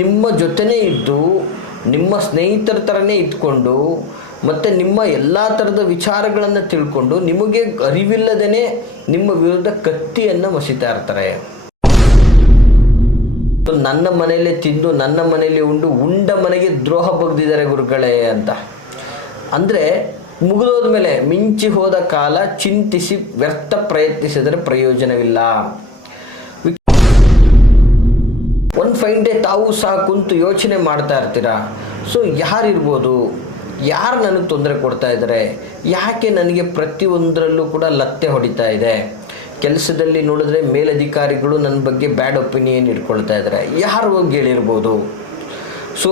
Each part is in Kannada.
ನಿಮ್ಮ ಜೊತೆನೇ ಇದ್ದು ನಿಮ್ಮ ಸ್ನೇಹಿತರ ಥರನೇ ಇದ್ಕೊಂಡು ಮತ್ತು ನಿಮ್ಮ ಎಲ್ಲ ಥರದ ವಿಚಾರಗಳನ್ನು ತಿಳ್ಕೊಂಡು ನಿಮಗೆ ಅರಿವಿಲ್ಲದೇ ನಿಮ್ಮ ವಿರುದ್ಧ ಕತ್ತಿಯನ್ನು ಮಸಿತಾ ಇರ್ತಾರೆ. ನನ್ನ ಮನೆಯಲ್ಲೇ ತಿಂದು ನನ್ನ ಮನೆಯಲ್ಲಿ ಉಂಡ ಮನೆಗೆ ದ್ರೋಹ ಬಗ್ದಿದ್ದಾರೆ ಗುರುಗಳೇ ಅಂತ. ಅಂದರೆ ಮುಗಿದೋದ ಮೇಲೆ ಮಿಂಚಿ ಹೋದ ಕಾಲ ಚಿಂತಿಸಿ ವ್ಯರ್ಥ ಪ್ರಯತ್ನಿಸಿದರೆ ಪ್ರಯೋಜನವಿಲ್ಲ. ಒಂದು ಫೈನ್ ಡೇ ತಾವು ಸಹ ಕುಂತು ಯೋಚನೆ ಮಾಡ್ತಾ ಇರ್ತೀರಾ, ಸೊ ಯಾರಿರ್ಬೋದು, ಯಾರು ನನಗೆ ತೊಂದರೆ ಕೊಡ್ತಾ ಇದ್ದಾರೆ, ಯಾಕೆ ನನಗೆ ಪ್ರತಿಯೊಂದರಲ್ಲೂ ಕೂಡ ಲತ್ತೆ ಹೊಡಿತಾ ಇದೆ, ಕೆಲಸದಲ್ಲಿ ನೋಡಿದ್ರೆ ಮೇಲಧಿಕಾರಿಗಳು ನನ್ನ ಬಗ್ಗೆ ಬ್ಯಾಡ್ ಒಪಿನಿಯನ್ ಇಟ್ಕೊಳ್ತಾ ಇದ್ದಾರೆ, ಯಾರು ಹೋಗಿ ಹೇಳಿರ್ಬೋದು. ಸೊ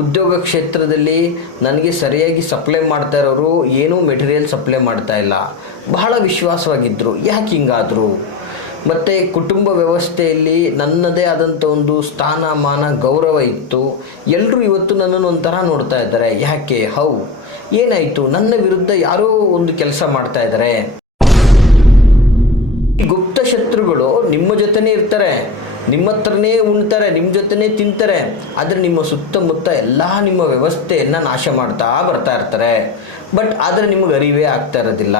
ಉದ್ಯೋಗ ಕ್ಷೇತ್ರದಲ್ಲಿ ನನಗೆ ಸರಿಯಾಗಿ ಸಪ್ಲೈ ಮಾಡ್ತಾ ಇರೋರು ಏನೂ ಮೆಟೀರಿಯಲ್ ಸಪ್ಲೈ ಮಾಡ್ತಾ ಇಲ್ಲ, ಬಹಳ ವಿಶ್ವಾಸವಾಗಿದ್ದರು, ಯಾಕೆ ಹಿಂಗಾದರು. ಮತ್ತು ಕುಟುಂಬ ವ್ಯವಸ್ಥೆಯಲ್ಲಿ ನನ್ನದೇ ಆದಂಥ ಒಂದು ಸ್ಥಾನಮಾನ ಗೌರವ ಇತ್ತು, ಎಲ್ಲರೂ ಇವತ್ತು ನನ್ನನ್ನು ಒಂಥರ ನೋಡ್ತಾ ಇದ್ದಾರೆ, ಯಾಕೆ, ಹೌ, ಏನಾಯಿತು, ನನ್ನ ವಿರುದ್ಧ ಯಾರೋ ಒಂದು ಕೆಲಸ ಮಾಡ್ತಾ ಇದ್ದಾರೆ. ಗುಪ್ತ ಶತ್ರುಗಳು ನಿಮ್ಮ ಜೊತೆನೇ ಇರ್ತಾರೆ, ನಿಮ್ಮ ಹತ್ರನೇ ಉಣ್ತಾರೆ, ನಿಮ್ಮ ಜೊತೆನೇ ತಿಂತಾರೆ, ಆದರೆ ನಿಮ್ಮ ಸುತ್ತಮುತ್ತ ಎಲ್ಲ ನಿಮ್ಮ ವ್ಯವಸ್ಥೆಯನ್ನು ನಾಶ ಮಾಡ್ತಾ ಬರ್ತಾ ಇರ್ತಾರೆ. ಬಟ್ ಆದರೆ ನಿಮಗೆ ಅರಿವೇ ಆಗ್ತಾ ಇರೋದಿಲ್ಲ.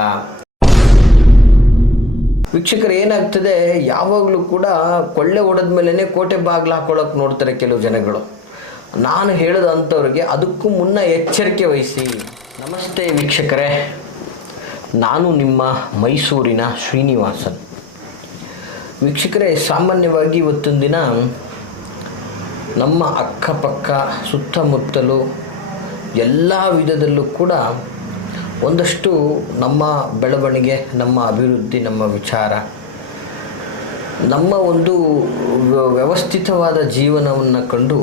ವೀಕ್ಷಕರು, ಏನಾಗ್ತದೆ, ಯಾವಾಗಲೂ ಕೂಡ ಕೊಳ್ಳೆ ಹೊಡೆದ ಮೇಲೇ ಕೋಟೆ ಬಾಗಿಲು ಹಾಕೊಳ್ಳೋಕೆ ನೋಡ್ತಾರೆ ಕೆಲವು ಜನಗಳು. ನಾನು ಹೇಳೋದಂಥವ್ರಿಗೆ ಅದಕ್ಕೂ ಮುನ್ನ ಎಚ್ಚರಿಕೆ ವಹಿಸಿ. ನಮಸ್ತೆ ವೀಕ್ಷಕರೇ, ನಾನು ನಿಮ್ಮ ಮೈಸೂರಿನ ಶ್ರೀನಿವಾಸನ್. ವೀಕ್ಷಕರೇ, ಸಾಮಾನ್ಯವಾಗಿ ಇವತ್ತೊಂದು ದಿನ ನಮ್ಮ ಅಕ್ಕಪಕ್ಕ ಸುತ್ತಮುತ್ತಲು ಎಲ್ಲ ವಿಧದಲ್ಲೂ ಕೂಡ ಒಂದಷ್ಟು ನಮ್ಮ ಬೆಳವಣಿಗೆ, ನಮ್ಮ ಅಭಿವೃದ್ಧಿ, ನಮ್ಮ ವಿಚಾರ, ನಮ್ಮ ಒಂದು ವ್ಯವಸ್ಥಿತವಾದ ಜೀವನವನ್ನು ಕಂಡು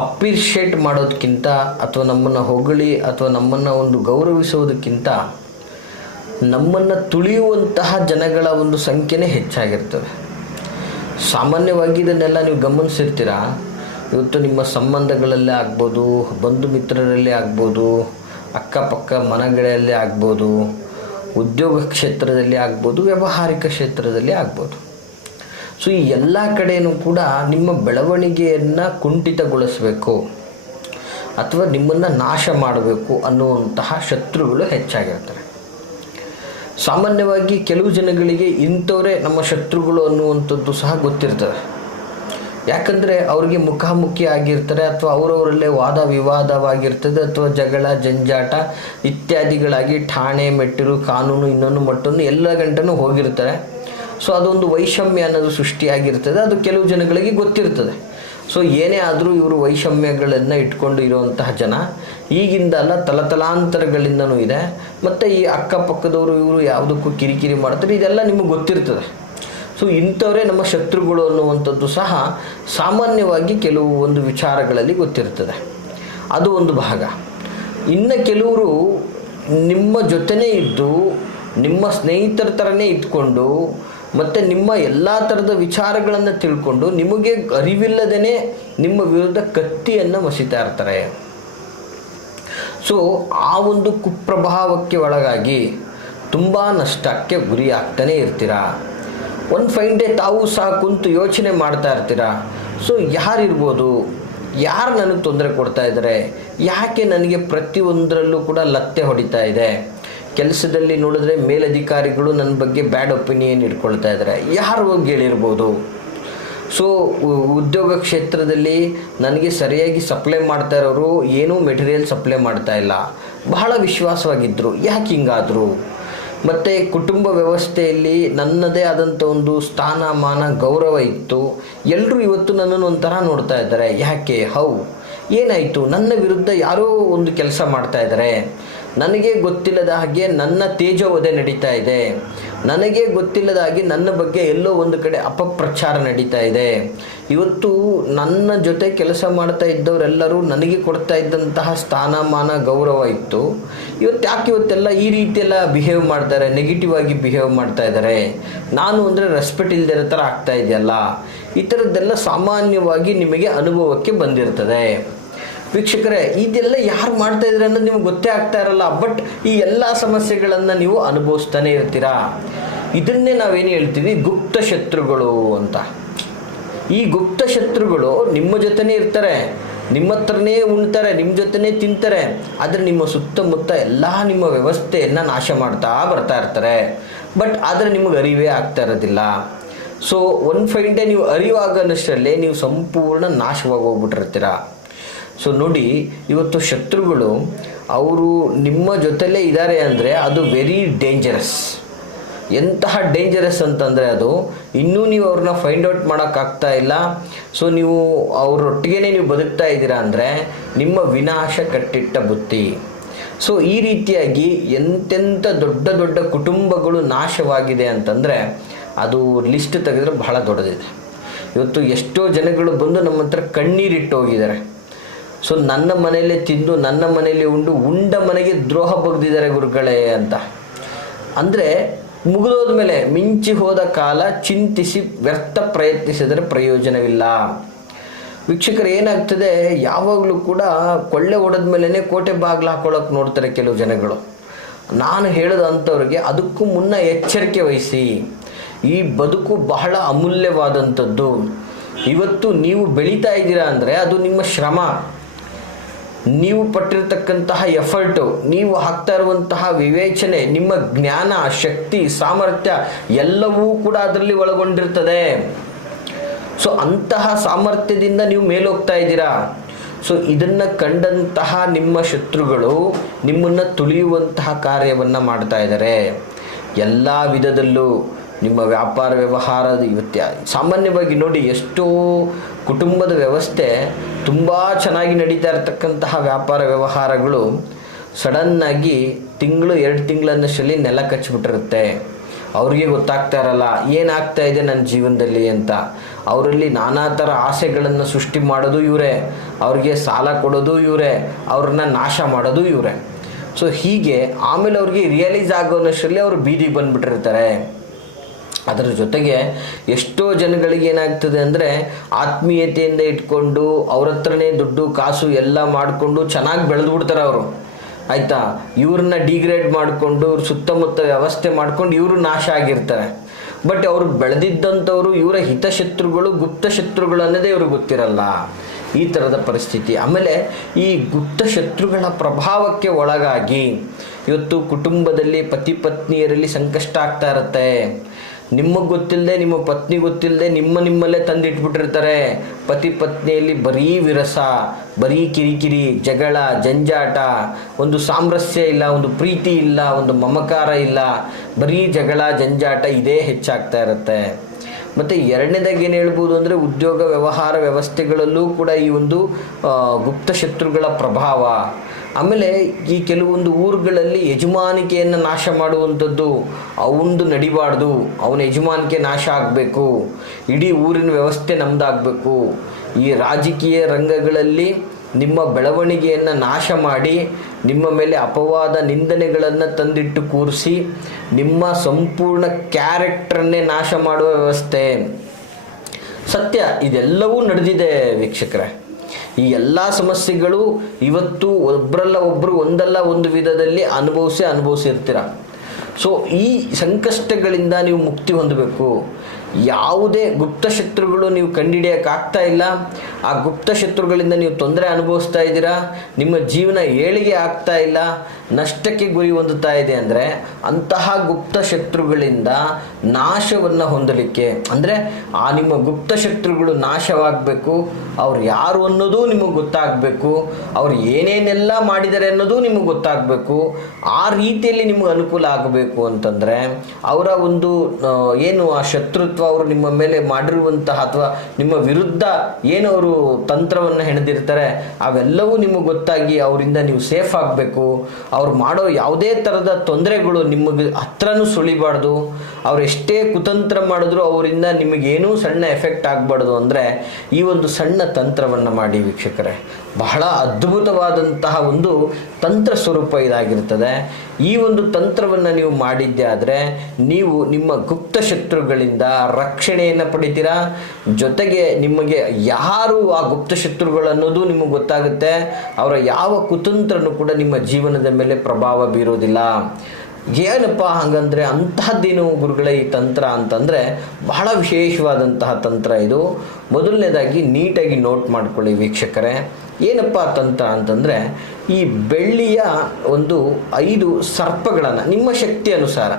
ಅಪ್ರಿಷಿಯೇಟ್ ಮಾಡೋದಕ್ಕಿಂತ ಅಥವಾ ನಮ್ಮನ್ನು ಹೊಗಳಿ ಅಥವಾ ನಮ್ಮನ್ನು ಒಂದು ಗೌರವಿಸೋದಕ್ಕಿಂತ ನಮ್ಮನ್ನು ತುಳಿಯುವಂತಹ ಜನಗಳ ಒಂದು ಸಂಖ್ಯೆನೇ ಹೆಚ್ಚಾಗಿರ್ತವೆ. ಸಾಮಾನ್ಯವಾಗಿ ಇದನ್ನೆಲ್ಲ ನೀವು ಗಮನಿಸಿರ್ತೀರ. ಇವತ್ತು ನಿಮ್ಮ ಸಂಬಂಧಗಳಲ್ಲೇ ಆಗ್ಬೋದು, ಬಂಧು ಮಿತ್ರರಲ್ಲೇ ಆಗ್ಬೋದು, ಅಕ್ಕಪಕ್ಕ ಮನೆಗಳಲ್ಲೇ ಆಗ್ಬೋದು, ಉದ್ಯೋಗ ಕ್ಷೇತ್ರದಲ್ಲಿ ಆಗ್ಬೋದು, ವ್ಯಾವಹಾರಿಕ ಕ್ಷೇತ್ರದಲ್ಲಿ ಆಗ್ಬೋದು. ಸೊ ಈ ಎಲ್ಲ ಕಡೆಯೂ ಕೂಡ ನಿಮ್ಮ ಬೆಳವಣಿಗೆಯನ್ನು ಕುಂಠಿತಗೊಳಿಸಬೇಕು ಅಥವಾ ನಿಮ್ಮನ್ನು ನಾಶ ಮಾಡಬೇಕು ಅನ್ನುವಂತಹ ಶತ್ರುಗಳು ಹೆಚ್ಚಾಗಿರ್ತಾರೆ. ಸಾಮಾನ್ಯವಾಗಿ ಕೆಲವು ಜನಗಳಿಗೆ ಇಂಥವರೇ ನಮ್ಮ ಶತ್ರುಗಳು ಅನ್ನುವಂಥದ್ದು ಸಹ ಗೊತ್ತಿರ್ತದೆ. ಯಾಕಂದರೆ ಅವರಿಗೆ ಮುಖಾಮುಖಿ ಆಗಿರ್ತಾರೆ ಅಥವಾ ಅವರವರಲ್ಲೇ ವಾದ ವಿವಾದವಾಗಿರ್ತದೆ ಅಥವಾ ಜಗಳ ಜಂಜಾಟ ಇತ್ಯಾದಿಗಳಾಗಿ ಠಾಣೆ ಮೆಟ್ಟಿಲು ಕಾನೂನು ಇನ್ನೊಂದು ಮತ್ತೊಂದು ಎಲ್ಲ ಗಂಟನೂ ಹೋಗಿರ್ತಾರೆ. ಸೊ ಅದೊಂದು ವೈಷಮ್ಯ ಅನ್ನೋದು ಸೃಷ್ಟಿಯಾಗಿರ್ತದೆ, ಅದು ಕೆಲವು ಜನಗಳಿಗೆ ಗೊತ್ತಿರ್ತದೆ. ಸೊ ಏನೇ ಆದರೂ ಇವರು ವೈಷಮ್ಯಗಳನ್ನು ಇಟ್ಕೊಂಡು ಇರುವಂತಹ ಜನ ಈಗಿಂದ ಅಲ್ಲ, ತಲತಲಾಂತರಗಳಿಂದನೂ ಇದೆ. ಮತ್ತು ಈ ಅಕ್ಕಪಕ್ಕದವರು ಇವರು ಯಾವುದಕ್ಕೂ ಕಿರಿಕಿರಿ ಮಾಡ್ತಾರೆ, ಇದೆಲ್ಲ ನಿಮಗೆ ಗೊತ್ತಿರ್ತದೆ. ಸೊ ಇಂಥವರೇ ನಮ್ಮ ಶತ್ರುಗಳು ಅನ್ನುವಂಥದ್ದು ಸಹ ಸಾಮಾನ್ಯವಾಗಿ ಕೆಲವು ಒಂದು ವಿಚಾರಗಳಲ್ಲಿ ಗೊತ್ತಿರ್ತದೆ. ಅದು ಒಂದು ಭಾಗ. ಇನ್ನು ಕೆಲವರು ನಿಮ್ಮ ಜೊತೆನೇ ಇದ್ದು ನಿಮ್ಮ ಸ್ನೇಹಿತರ ಥರನೇ ಇದ್ಕೊಂಡು ಮತ್ತು ನಿಮ್ಮ ಎಲ್ಲ ಥರದ ವಿಚಾರಗಳನ್ನು ತಿಳ್ಕೊಂಡು ನಿಮಗೆ ಅರಿವಿಲ್ಲದೇ ನಿಮ್ಮ ವಿರುದ್ಧ ಕತ್ತಿಯನ್ನು ಮಸಿತಾ ಇರ್ತಾರೆ. ಸೊ ಆ ಒಂದು ಕುಪ್ರಭಾವಕ್ಕೆ ಒಳಗಾಗಿ ತುಂಬ ನಷ್ಟಕ್ಕೆ ಗುರಿ ಆಗ್ತಾನೆ ಇರ್ತೀರ. ಒಂದು ಫೈನ್ ಡೇ ತಾವು ಸಹ ಕುಂತು ಯೋಚನೆ ಮಾಡ್ತಾ ಇರ್ತೀರ, ಸೊ ಯಾರಿರ್ಬೋದು, ಯಾರು ನನಗೆ ತೊಂದರೆ ಕೊಡ್ತಾ ಇದ್ದಾರೆ, ಯಾಕೆ ನನಗೆ ಪ್ರತಿಯೊಂದರಲ್ಲೂ ಕೂಡ ಲತ್ತೆ ಹೊಡಿತಾ ಇದೆ, ಕೆಲಸದಲ್ಲಿ ನೋಡಿದ್ರೆ ಮೇಲಧಿಕಾರಿಗಳು ನನ್ನ ಬಗ್ಗೆ ಬ್ಯಾಡ್ ಒಪಿನಿಯನ್ ಇಟ್ಕೊಳ್ತಾ ಇದ್ದಾರೆ, ಯಾರು ಹೋಗಿ ಹೇಳಿರ್ಬೋದು. ಸೊ ಉದ್ಯೋಗ ಕ್ಷೇತ್ರದಲ್ಲಿ ನನಗೆ ಸರಿಯಾಗಿ ಸಪ್ಲೈ ಮಾಡ್ತಾ ಇರೋರು ಏನೂ ಮೆಟೀರಿಯಲ್ ಸಪ್ಲೈ ಮಾಡ್ತಾ ಇಲ್ಲ, ಬಹಳ ವಿಶ್ವಾಸವಾಗಿದ್ದರು, ಯಾಕೆ ಹಿಂಗಾದರು. ಮತ್ತು ಕುಟುಂಬ ವ್ಯವಸ್ಥೆಯಲ್ಲಿ ನನ್ನದೇ ಆದಂಥ ಒಂದು ಸ್ಥಾನಮಾನ ಗೌರವ ಇತ್ತು, ಎಲ್ಲರೂ ಇವತ್ತು ನನ್ನನ್ನು ಒಂಥರ ನೋಡ್ತಾ ಇದ್ದಾರೆ, ಯಾಕೆ, ಹೌ, ಏನಾಯಿತು, ನನ್ನ ವಿರುದ್ಧ ಯಾರೋ ಒಂದು ಕೆಲಸ ಮಾಡ್ತಾ ಇದ್ದಾರೆ, ನನಗೆ ಗೊತ್ತಿಲ್ಲದ ಹಾಗೆ ನನ್ನ ತೇಜೋವಧೆ ನಡೀತಾ ಇದೆ, ನನಗೆ ಗೊತ್ತಿಲ್ಲದ ಹಾಗೆ ನನ್ನ ಬಗ್ಗೆ ಎಲ್ಲೋ ಒಂದು ಕಡೆ ಅಪಪ್ರಚಾರ ನಡೀತಾ ಇದೆ. ಇವತ್ತು ನನ್ನ ಜೊತೆ ಕೆಲಸ ಮಾಡ್ತಾ ಇದ್ದವರೆಲ್ಲರೂ ನನಗೆ ಕೊಡ್ತಾ ಇದ್ದಂತಹ ಸ್ಥಾನಮಾನ ಗೌರವ ಇತ್ತು, ಇವತ್ತೆಲ್ಲ ಈ ರೀತಿಯೆಲ್ಲ ಬಿಹೇವ್ ಮಾಡ್ತಾರೆ, ನೆಗೆಟಿವ್ ಆಗಿ ಬಿಹೇವ್ ಮಾಡ್ತಾ ಇದ್ದಾರೆ, ನಾನು ಅಂದರೆ ರೆಸ್ಪೆಕ್ಟ್ ಇಲ್ಲದಿರೋ ಥರ ಆಗ್ತಾ ಇದೆಯಲ್ಲ, ಈ ಥರದ್ದೆಲ್ಲ ಸಾಮಾನ್ಯವಾಗಿ ನಿಮಗೆ ಅನುಭವಕ್ಕೆ ಬಂದಿರ್ತದೆ. ವೀಕ್ಷಕರೇ, ಇದೆಲ್ಲ ಯಾರು ಮಾಡ್ತಾ ಇದ್ದಾರೆ ಅನ್ನೋದು ನಿಮ್ಗೆ ಗೊತ್ತೇ ಆಗ್ತಾ ಇರಲ್ಲ, ಬಟ್ ಈ ಎಲ್ಲ ಸಮಸ್ಯೆಗಳನ್ನು ನೀವು ಅನುಭವಿಸ್ತಾನೆ ಇರ್ತೀರಾ. ಇದನ್ನೇ ನಾವೇನು ಹೇಳ್ತೀವಿ, ಗುಪ್ತ ಶತ್ರುಗಳು ಅಂತ. ಈ ಗುಪ್ತ ಶತ್ರುಗಳು ನಿಮ್ಮ ಜೊತೆನೇ ಇರ್ತಾರೆ, ನಿಮ್ಮ ಹತ್ರನೇ ಉಣ್ತಾರೆ, ನಿಮ್ಮ ಜೊತೆನೇ ತಿಂತಾರೆ, ಆದರೆ ನಿಮ್ಮ ಸುತ್ತಮುತ್ತ ಎಲ್ಲ ನಿಮ್ಮ ವ್ಯವಸ್ಥೆಯನ್ನು ನಾಶ ಮಾಡ್ತಾ ಬರ್ತಾ ಇರ್ತಾರೆ. ಬಟ್ ಆದರೆ ನಿಮಗೆ ಅರಿವೇ ಆಗ್ತಾ ಇರೋದಿಲ್ಲ. ಸೊ ಒಂದು ಫೈನ್ ಡೇ ನೀವು ಅರಿವಾಗನಷ್ಟರಲ್ಲೇ ನೀವು ಸಂಪೂರ್ಣ ನಾಶವಾಗಿ ಹೋಗ್ಬಿಟ್ಟಿರ್ತೀರ. ಸೊ ನೋಡಿ, ಇವತ್ತು ಶತ್ರುಗಳು ಅವರು ನಿಮ್ಮ ಜೊತೆಲೇ ಇದ್ದಾರೆ ಅಂದರೆ ಅದು ವೆರಿ ಡೇಂಜರಸ್. ಎಂತಹ ಡೇಂಜರಸ್ ಅಂತಂದರೆ ಅದು ಇನ್ನೂ ನೀವು ಅವ್ರನ್ನ ಫೈಂಡ್ ಔಟ್ ಮಾಡೋಕ್ಕಾಗ್ತಾ ಇಲ್ಲ. ಸೊ ನೀವು ಅವರೊಟ್ಟಿಗೆ ನೀವು ಬದುಕ್ತಾ ಇದ್ದೀರಾ ಅಂದರೆ ನಿಮ್ಮ ವಿನಾಶ ಕಟ್ಟಿಟ್ಟ ಬುತ್ತಿ. ಸೊ ಈ ರೀತಿಯಾಗಿ ಎಂತೆಂಥ ದೊಡ್ಡ ದೊಡ್ಡ ಕುಟುಂಬಗಳು ನಾಶವಾಗಿದೆ ಅಂತಂದರೆ ಅದು ಲಿಸ್ಟ್ ತೆಗೆದ್ರೆ ಬಹಳ ದೊಡ್ಡದಿದೆ. ಇವತ್ತು ಎಷ್ಟೋ ಜನಗಳು ಬಂದು ನಮ್ಮ ಹತ್ರ ಕಣ್ಣೀರಿಟ್ಟು ಹೋಗಿದ್ದಾರೆ. ಸೊ ನನ್ನ ಮನೆಯಲ್ಲೇ ತಿಂದು ನನ್ನ ಮನೆಯಲ್ಲೇ ಉಂಡ ಮನೆಗೆ ದ್ರೋಹ ಬಗ್ದಿದ್ದಾರೆ ಗುರುಗಳೇ ಅಂತ. ಅಂದರೆ ಮುಗಿದೋದ ಮೇಲೆ ಮಿಂಚಿ ಹೋದ ಕಾಲ ಚಿಂತಿಸಿ ವ್ಯರ್ಥ ಪ್ರಯತ್ನಿಸಿದರೆ ಪ್ರಯೋಜನವಿಲ್ಲ. ವೀಕ್ಷಕರು, ಏನಾಗ್ತದೆ, ಯಾವಾಗಲೂ ಕೂಡ ಕೊಳ್ಳೆ ಹೊಡೆದ ಮೇಲೇ ಕೋಟೆ ಬಾಗಿಲು ಹಾಕೊಳ್ಳೋಕೆ ನೋಡ್ತಾರೆ ಕೆಲವು ಜನಗಳು. ನಾನು ಹೇಳೋದಂಥವ್ರಿಗೆ ಅದಕ್ಕೂ ಮುನ್ನ ಎಚ್ಚರಿಕೆ ವಹಿಸಿ. ಈ ಬದುಕು ಬಹಳ ಅಮೂಲ್ಯವಾದಂಥದ್ದು. ಇವತ್ತು ನೀವು ಬೆಳೀತಾ ಇದ್ದೀರಾ ಅಂದರೆ ಅದು ನಿಮ್ಮ ಶ್ರಮ, ನೀವು ಪಟ್ಟಿರ್ತಕ್ಕಂತಹ ಎಫರ್ಟು, ನೀವು ಹಾಕ್ತಾ ಇರುವಂತಹ ವಿವೇಚನೆ, ನಿಮ್ಮ ಜ್ಞಾನ, ಶಕ್ತಿ, ಸಾಮರ್ಥ್ಯ ಎಲ್ಲವೂ ಕೂಡ ಅದರಲ್ಲಿ ಒಳಗೊಂಡಿರ್ತದೆ. ಸೊ ಅಂತಹ ಸಾಮರ್ಥ್ಯದಿಂದ ನೀವು ಮೇಲೋಗ್ತಾ ಇದ್ದೀರಾ. ಸೊ ಇದನ್ನು ಕಂಡಂತಹ ನಿಮ್ಮ ಶತ್ರುಗಳು ನಿಮ್ಮನ್ನು ತುಳಿಯುವಂತಹ ಕಾರ್ಯವನ್ನು ಮಾಡ್ತಾ ಇದ್ದಾರೆ. ಎಲ್ಲ ವಿಧದಲ್ಲೂ ನಿಮ್ಮ ವ್ಯಾಪಾರ ವ್ಯವಹಾರದ ಇವತ್ತು ಸಾಮಾನ್ಯವಾಗಿ ನೋಡಿ, ಎಷ್ಟೋ ಕುಟುಂಬದ ವ್ಯವಸ್ಥೆ ತುಂಬ ಚೆನ್ನಾಗಿ ನಡೀತಾ ಇರತಕ್ಕಂತಹ ವ್ಯಾಪಾರ ವ್ಯವಹಾರಗಳು ಸಡನ್ನಾಗಿ ತಿಂಗಳು 2 ತಿಂಗಳನ್ನಷ್ಟರಲ್ಲಿ ನೆಲ ಕಚ್ಚಿಬಿಟ್ಟಿರುತ್ತೆ. ಅವ್ರಿಗೆ ಗೊತ್ತಾಗ್ತಾ ಇರಲ್ಲ ಏನಾಗ್ತಾ ಇದೆ ನನ್ನ ಜೀವನದಲ್ಲಿ ಅಂತ. ಅವರಲ್ಲಿ ನಾನಾ ಥರ ಆಸೆಗಳನ್ನು ಸೃಷ್ಟಿ ಮಾಡೋದು ಇವರೇ, ಅವ್ರಿಗೆ ಸಾಲ ಕೊಡೋದು ಇವರೇ, ಅವ್ರನ್ನ ನಾಶ ಮಾಡೋದು ಇವರೇ. ಸೊ ಹೀಗೆ ಆಮೇಲೆ ಅವ್ರಿಗೆ ರಿಯಲೈಸ್ ಆಗೋನಷ್ಟರಲ್ಲಿ ಅವರು ಬೀದಿಗೆ ಬಂದುಬಿಟ್ಟಿರ್ತಾರೆ. ಅದರ ಜೊತೆಗೆ ಎಷ್ಟೋ ಜನಗಳಿಗೆ ಏನಾಗ್ತದೆ ಅಂದರೆ ಆತ್ಮೀಯತೆಯಿಂದ ಇಟ್ಕೊಂಡು ಅವ್ರ ಹತ್ರನೇ ದುಡ್ಡು ಕಾಸು ಎಲ್ಲ ಮಾಡಿಕೊಂಡು ಚೆನ್ನಾಗಿ ಬೆಳೆದು ಬಿಡ್ತಾರೆ ಅವರು, ಆಯಿತಾ. ಇವ್ರನ್ನ ಡಿಗ್ರೇಡ್ ಮಾಡಿಕೊಂಡು ಸುತ್ತಮುತ್ತ ವ್ಯವಸ್ಥೆ ಮಾಡ್ಕೊಂಡು ಇವರು ನಾಶ ಆಗಿರ್ತಾರೆ. ಬಟ್ ಅವರು ಬೆಳೆದಿದ್ದಂಥವ್ರು ಇವರ ಹಿತಶತ್ರುಗಳು, ಗುಪ್ತ ಶತ್ರುಗಳು ಅನ್ನೋದೇ ಇವ್ರಿಗೆ ಗೊತ್ತಿರಲ್ಲ. ಈ ಥರದ ಪರಿಸ್ಥಿತಿ. ಆಮೇಲೆ ಈ ಗುಪ್ತ ಶತ್ರುಗಳ ಪ್ರಭಾವಕ್ಕೆ ಒಳಗಾಗಿ ಇವತ್ತು ಕುಟುಂಬದಲ್ಲಿ ಪತಿ ಪತ್ನಿಯರಲ್ಲಿ ಸಂಕಷ್ಟ ಆಗ್ತಾ ಇರುತ್ತೆ. ನಿಮಗೆ ಗೊತ್ತಿಲ್ಲದೆ, ನಿಮ್ಮ ಪತ್ನಿ ಗೊತ್ತಿಲ್ಲದೆ ನಿಮ್ಮಲ್ಲೇ ತಂದಿಟ್ಬಿಟ್ಟಿರ್ತಾರೆ. ಪತಿ ಪತ್ನಿಯಲ್ಲಿ ಬರೀ ವಿರಸ, ಬರೀ ಕಿರಿಕಿರಿ, ಜಗಳ, ಜಂಜಾಟ, ಒಂದು ಸಾಮರಸ್ಯ ಇಲ್ಲ, ಒಂದು ಪ್ರೀತಿ ಇಲ್ಲ, ಒಂದು ಮಮಕಾರ ಇಲ್ಲ, ಬರೀ ಜಗಳ ಜಂಜಾಟ ಇದೇ ಹೆಚ್ಚಾಗ್ತಾ ಇರುತ್ತೆ. ಮತ್ತು ಎರಡನೇದಾಗಿ ಏನು ಹೇಳ್ಬೋದು ಅಂದರೆ ಉದ್ಯೋಗ ವ್ಯವಹಾರ ವ್ಯವಸ್ಥೆಗಳಲ್ಲೂ ಕೂಡ ಈ ಒಂದು ಗುಪ್ತ ಶತ್ರುಗಳ ಪ್ರಭಾವ. ಆಮೇಲೆ ಈ ಕೆಲವೊಂದು ಊರುಗಳಲ್ಲಿ ಯಜಮಾನಿಕೆಯನ್ನು ನಾಶ ಮಾಡುವಂಥದ್ದು, ಅವನದು ನಡಿಬಾರ್ದು, ಅವನ ಯಜಮಾನಿಕೆ ನಾಶ ಆಗಬೇಕು, ಇಡೀ ಊರಿನ ವ್ಯವಸ್ಥೆ ನಮ್ಮದಾಗಬೇಕು. ಈ ರಾಜಕೀಯ ರಂಗಗಳಲ್ಲಿ ನಿಮ್ಮ ಬೆಳವಣಿಗೆಯನ್ನು ನಾಶ ಮಾಡಿ ನಿಮ್ಮ ಮೇಲೆ ಅಪವಾದ ನಿಂದನೆಗಳನ್ನು ತಂದಿಟ್ಟು ಕೂರಿಸಿ ನಿಮ್ಮ ಸಂಪೂರ್ಣ ಕ್ಯಾರೆಕ್ಟರನ್ನೇ ನಾಶ ಮಾಡುವ ವ್ಯವಸ್ಥೆ. ಸತ್ಯ, ಇದೆಲ್ಲವೂ ನಡೆದಿದೆ ವೀಕ್ಷಕರೇ. ಈ ಎಲ್ಲ ಸಮಸ್ಯೆಗಳು ಇವತ್ತು ಒಬ್ಬರಲ್ಲ ಒಬ್ಬರು ಒಂದಲ್ಲ ಒಂದು ವಿಧದಲ್ಲಿ ಅನುಭವಿಸಿರ್ತೀರ. ಸೊ ಈ ಸಂಕಷ್ಟಗಳಿಂದ ನೀವು ಮುಕ್ತಿ ಹೊಂದಬೇಕು. ಯಾವುದೇ ಗುಪ್ತ ಶತ್ರುಗಳು ನೀವು ಕಂಡುಹಿಡಿಯೋಕ್ಕಾಗ್ತಾ ಇಲ್ಲ, ಆ ಗುಪ್ತ ಶತ್ರುಗಳಿಂದ ನೀವು ತೊಂದರೆ ಅನುಭವಿಸ್ತಾ ಇದ್ದೀರಾ, ನಿಮ್ಮ ಜೀವನ ಏಳಿಗೆ ಆಗ್ತಾ ಇಲ್ಲ, ನಷ್ಟಕ್ಕೆ ಗುರಿ ಹೊಂದುತ್ತಾ ಇದೆ ಅಂದರೆ ಅಂತಹ ಗುಪ್ತ ಶತ್ರುಗಳಿಂದ ನಾಶವನ್ನು ಹೊಂದಲಿಕ್ಕೆ, ಅಂದರೆ ಆ ನಿಮ್ಮ ಗುಪ್ತ ಶತ್ರುಗಳು ನಾಶವಾಗಬೇಕು, ಅವ್ರು ಯಾರು ಅನ್ನೋದು ನಿಮಗೆ ಗೊತ್ತಾಗಬೇಕು, ಅವ್ರು ಏನೇನೆಲ್ಲ ಮಾಡಿದ್ದಾರೆ ಅನ್ನೋದು ನಿಮಗೆ ಗೊತ್ತಾಗಬೇಕು. ಆ ರೀತಿಯಲ್ಲಿ ನಿಮಗೆ ಅನುಕೂಲ ಆಗಬೇಕು ಅಂತಂದರೆ ಅವರ ಒಂದು ಏನು ಆ ಶತ್ರುತ್ವ ಅವರು ನಿಮ್ಮ ಮೇಲೆ ಮಾಡಿರುವಂತಹ ಅಥವಾ ನಿಮ್ಮ ವಿರುದ್ಧ ಏನು ಅವರು ತಂತ್ರವನ್ನು ಹೆಣೆದಿರ್ತಾರೆ ಅವೆಲ್ಲವೂ ನಿಮಗೆ ಗೊತ್ತಾಗಿ ಅವರಿಂದ ನೀವು ಸೇಫ್ ಆಗಬೇಕು. ಅವ್ರು ಮಾಡೋ ಯಾವುದೇ ಥರದ ತೊಂದರೆಗಳು ನಿಮಗೆ ಹತ್ರನೂ ಸುಳಿಬಾರ್ದು. ಅವ್ರು ಎಷ್ಟೇ ಕುತಂತ್ರ ಮಾಡಿದ್ರು ಅವರಿಂದ ನಿಮಗೇನೂ ಸಣ್ಣ ಎಫೆಕ್ಟ್ ಆಗಬಾರ್ದು. ಅಂದರೆ ಈ ಒಂದು ಸಣ್ಣ ತಂತ್ರವನ್ನು ಮಾಡಿ ವೀಕ್ಷಕರೇ, ಬಹಳ ಅದ್ಭುತವಾದಂತಹ ಒಂದು ತಂತ್ರ ಸ್ವರೂಪ ಇದಾಗಿರ್ತದೆ. ಈ ಒಂದು ತಂತ್ರವನ್ನು ನೀವು ಮಾಡಿದ್ದೆ ಆದರೆ ನೀವು ನಿಮ್ಮ ಗುಪ್ತ ಶತ್ರುಗಳಿಂದ ರಕ್ಷಣೆಯನ್ನು ಪಡಿತೀರಾ. ಜೊತೆಗೆ ನಿಮಗೆ ಯಾರು ಆ ಗುಪ್ತ ಶತ್ರುಗಳು ಅನ್ನೋದು ನಿಮಗೆ ಗೊತ್ತಾಗುತ್ತೆ. ಅವರ ಯಾವ ಕುತಂತ್ರನೂ ಕೂಡ ನಿಮ್ಮ ಜೀವನದ ಮೇಲೆ ಪ್ರಭಾವ ಬೀರೋದಿಲ್ಲ. ಏನಪ್ಪ ಹಾಗಂದರೆ ಅಂತಹದ್ದೇನು ಗುರುಗಳೇ ಈ ತಂತ್ರ ಅಂತಂದರೆ ಬಹಳ ವಿಶೇಷವಾದಂತಹ ತಂತ್ರ ಇದು. ಮೊದಲನೇದಾಗಿ ನೀಟಾಗಿ ನೋಟ್ ಮಾಡ್ಕೊಳ್ಳಿ ವೀಕ್ಷಕರೇ. ಏನಪ್ಪ ತಂತ್ರ ಅಂತಂದರೆ ಈ ಬೆಳ್ಳಿಯ ಒಂದು 5 ಸರ್ಪಗಳನ್ನು ನಿಮ್ಮ ಶಕ್ತಿ ಅನುಸಾರ,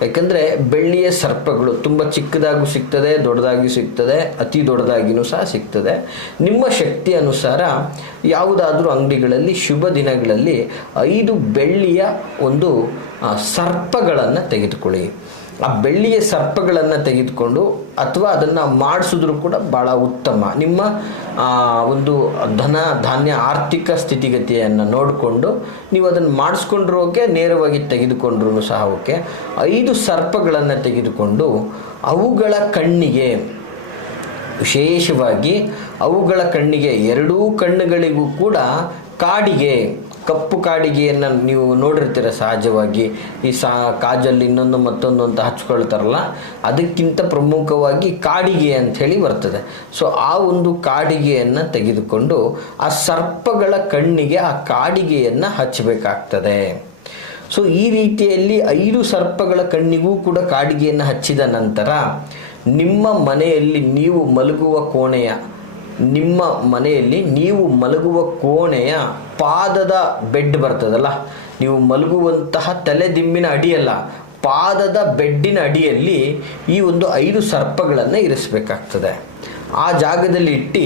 ಯಾಕಂದರೆ ಬೆಳ್ಳಿಯ ಸರ್ಪಗಳು ತುಂಬ ಚಿಕ್ಕದಾಗೂ ಸಿಗ್ತದೆ, ದೊಡ್ಡದಾಗಿ ಸಿಗ್ತದೆ, ಅತಿ ದೊಡ್ಡದಾಗಿಯೂ ಸಹ ಸಿಗ್ತದೆ. ನಿಮ್ಮ ಶಕ್ತಿ ಅನುಸಾರ ಯಾವುದಾದ್ರೂ ಅಂಗಡಿಗಳಲ್ಲಿ ಶುಭ ದಿನಗಳಲ್ಲಿ 5 ಬೆಳ್ಳಿಯ ಒಂದು ಸರ್ಪಗಳನ್ನು ತೆಗೆದುಕೊಳ್ಳಿ. ಆ ಬೆಳ್ಳಿಯ ಸರ್ಪಗಳನ್ನು ತೆಗೆದುಕೊಂಡು ಅಥವಾ ಅದನ್ನು ಮಾಡಿಸಿದ್ರು ಕೂಡ ಭಾಳ ಉತ್ತಮ. ನಿಮ್ಮ ಒಂದು ಧನ ಧಾನ್ಯ ಆರ್ಥಿಕ ಸ್ಥಿತಿಗತಿಯನ್ನು ನೋಡಿಕೊಂಡು ನೀವು ಅದನ್ನು ಮಾಡಿಸ್ಕೊಂಡ್ರೂ ಓಕೆ, ನೇರವಾಗಿ ತೆಗೆದುಕೊಂಡ್ರೂ ಸಹ ಓಕೆ. 5 ಸರ್ಪಗಳನ್ನು ತೆಗೆದುಕೊಂಡು ಅವುಗಳ ಕಣ್ಣಿಗೆ, ವಿಶೇಷವಾಗಿ ಅವುಗಳ ಕಣ್ಣಿಗೆ, 2 ಕಣ್ಣುಗಳಿಗೂ ಕೂಡ ಕಾಡಿಗೆ, ಕಪ್ಪು ಕಾಡಿಗೆಯನ್ನು ನೀವು ನೋಡಿರ್ತೀರ ಸಹಜವಾಗಿ. ಈ ಕಾಜಲ್ಲಿ ಇನ್ನೊಂದು ಮತ್ತೊಂದು ಅಂತ ಹಚ್ಕೊಳ್ತಾರಲ್ಲ, ಅದಕ್ಕಿಂತ ಪ್ರಮುಖವಾಗಿ ಕಾಡಿಗೆ ಅಂಥೇಳಿ ಬರ್ತದೆ. ಸೊ ಆ ಒಂದು ಕಾಡಿಗೆಯನ್ನು ತೆಗೆದುಕೊಂಡು ಆ ಸರ್ಪಗಳ ಕಣ್ಣಿಗೆ ಆ ಕಾಡಿಗೆಯನ್ನು ಹಚ್ಚಬೇಕಾಗ್ತದೆ. ಸೊ ಈ ರೀತಿಯಲ್ಲಿ 5 ಸರ್ಪಗಳ ಕಣ್ಣಿಗೂ ಕೂಡ ಕಾಡಿಗೆಯನ್ನು ಹಚ್ಚಿದ ನಂತರ ನಿಮ್ಮ ಮನೆಯಲ್ಲಿ ನೀವು ಮಲಗುವ ಕೋಣೆಯ, ನಿಮ್ಮ ಮನೆಯಲ್ಲಿ ನೀವು ಮಲಗುವ ಕೋಣೆಯ ಪಾದದ ಬೆಡ್ ಬರ್ತದಲ್ಲ, ನೀವು ಮಲಗುವಂತಹ ತಲೆದಿಂಬಿನ ಅಡಿಯಲ್ಲ, ಪಾದದ ಬೆಡ್ಡಿನ ಅಡಿಯಲ್ಲಿ ಈ ಒಂದು 5 ಸರ್ಪಗಳನ್ನು ಇರಿಸಬೇಕಾಗ್ತದೆ. ಆ ಜಾಗದಲ್ಲಿ ಇಟ್ಟು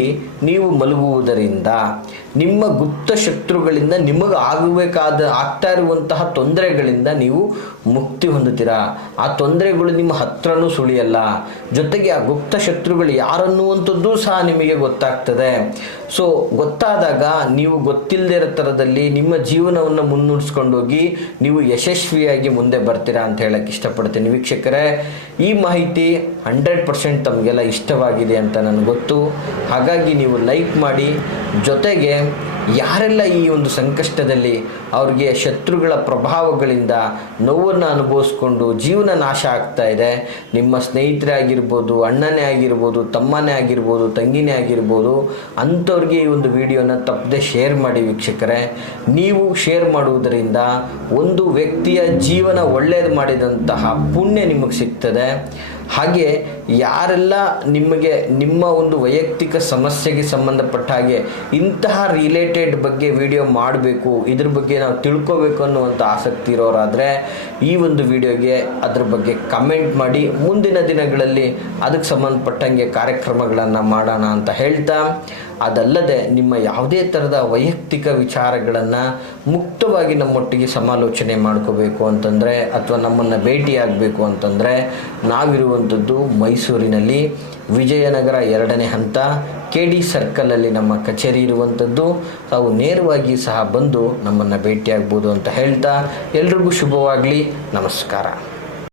ನೀವು ಮಲಗುವುದರಿಂದ ನಿಮ್ಮ ಗುಪ್ತ ಶತ್ರುಗಳಿಂದ ನಿಮಗೆ ಆಗ್ತಾ ಇರುವಂತಹ ತೊಂದರೆಗಳಿಂದ ನೀವು ಮುಕ್ತಿ ಹೊಂದುತ್ತೀರಾ. ಆ ತೊಂದರೆಗಳು ನಿಮ್ಮ ಹತ್ರನೂ ಸುಳಿಯಲ್ಲ. ಜೊತೆಗೆ ಆ ಗುಪ್ತ ಶತ್ರುಗಳು ಯಾರನ್ನುವಂಥದ್ದು ಸಹ ನಿಮಗೆ ಗೊತ್ತಾಗ್ತದೆ. ಸೊ ಗೊತ್ತಾದಾಗ ನೀವು ಗೊತ್ತಿಲ್ಲದೆ ಇರೋ ಥರದಲ್ಲಿ ನಿಮ್ಮ ಜೀವನವನ್ನು ಮುನ್ನಡೆಸ್ಕೊಂಡೋಗಿ ನೀವು ಯಶಸ್ವಿಯಾಗಿ ಮುಂದೆ ಬರ್ತೀರಾ ಅಂತ ಹೇಳಕ್ಕೆ ಇಷ್ಟಪಡ್ತೀನಿ ವೀಕ್ಷಕರೇ. ಈ ಮಾಹಿತಿ 100% ತಮಗೆಲ್ಲ ಇಷ್ಟವಾಗಿದೆ ಅಂತ ನನಗೆ ಗೊತ್ತು. ಹಾಗಾಗಿ ನೀವು ಲೈಕ್ ಮಾಡಿ. ಜೊತೆಗೆ ಯಾರೆಲ್ಲ ಈ ಒಂದು ಸಂಕಷ್ಟದಲ್ಲಿ ಅವ್ರಿಗೆ ಶತ್ರುಗಳ ಪ್ರಭಾವಗಳಿಂದ ನೋವನ್ನು ಅನುಭವಿಸ್ಕೊಂಡು ಜೀವನ ನಾಶ ಆಗ್ತಾ ಇದೆ, ನಿಮ್ಮ ಸ್ನೇಹಿತರೇ ಆಗಿರ್ಬೋದು, ಅಣ್ಣನೇ ಆಗಿರ್ಬೋದು, ತಮ್ಮನೇ ಆಗಿರ್ಬೋದು, ತಂಗಿನೇ ಆಗಿರ್ಬೋದು, ಅಂಥವ್ರಿಗೆ ಈ ಒಂದು ವಿಡಿಯೋನ ತಪ್ಪದೆ ಶೇರ್ ಮಾಡಿ ವೀಕ್ಷಕರೇ. ನೀವು ಶೇರ್ ಮಾಡುವುದರಿಂದ ಒಂದು ವ್ಯಕ್ತಿಯ ಜೀವನ ಒಳ್ಳೆಯದು ಮಾಡಿದಂತಹ ಪುಣ್ಯ ನಿಮಗೆ ಸಿಗ್ತದೆ. ಹಾಗೆ ಯಾರೆಲ್ಲ ನಿಮಗೆ ನಿಮ್ಮ ಒಂದು ವೈಯಕ್ತಿಕ ಸಮಸ್ಯೆಗೆ ಸಂಬಂಧಪಟ್ಟ ಹಾಗೆ ಇಂತಹ ರಿಲೇಟೆಡ್ ಬಗ್ಗೆ ವಿಡಿಯೋ ಮಾಡಬೇಕು, ಇದ್ರ ಬಗ್ಗೆ ನಾವು ತಿಳ್ಕೋಬೇಕು ಅನ್ನುವಂಥ ಆಸಕ್ತಿ ಇರೋರಾದರೆ ಈ ಒಂದು ವಿಡಿಯೋಗೆ ಅದ್ರ ಬಗ್ಗೆ ಕಮೆಂಟ್ ಮಾಡಿ. ಮುಂದಿನ ದಿನಗಳಲ್ಲಿ ಅದಕ್ಕೆ ಸಂಬಂಧಪಟ್ಟಂಗೆ ಕಾರ್ಯಕ್ರಮಗಳನ್ನು ಮಾಡೋಣ ಅಂತ ಹೇಳ್ತಾ, ಅದಲ್ಲದೆ ನಿಮ್ಮ ಯಾವುದೇ ಥರದ ವೈಯಕ್ತಿಕ ವಿಚಾರಗಳನ್ನು ಮುಕ್ತವಾಗಿ ನಮ್ಮೊಟ್ಟಿಗೆ ಸಮಾಲೋಚನೆ ಮಾಡ್ಕೋಬೇಕು ಅಂತಂದರೆ ಅಥವಾ ನಮ್ಮನ್ನು ಭೇಟಿಯಾಗಬೇಕು ಅಂತಂದರೆ ನಾವಿರುವಂಥದ್ದು ಮೈಸೂರಿನಲ್ಲಿ ವಿಜಯನಗರ 2ನೇ ಹಂತ KD ಸರ್ಕಲಲ್ಲಿ ನಮ್ಮ ಕಚೇರಿ ಇರುವಂಥದ್ದು. ತಾವು ನೇರವಾಗಿ ಸಹ ಬಂದು ನಮ್ಮನ್ನು ಭೇಟಿಯಾಗ್ಬೋದು ಅಂತ ಹೇಳ್ತಾ ಎಲ್ರಿಗೂ ಶುಭವಾಗಲಿ. ನಮಸ್ಕಾರ.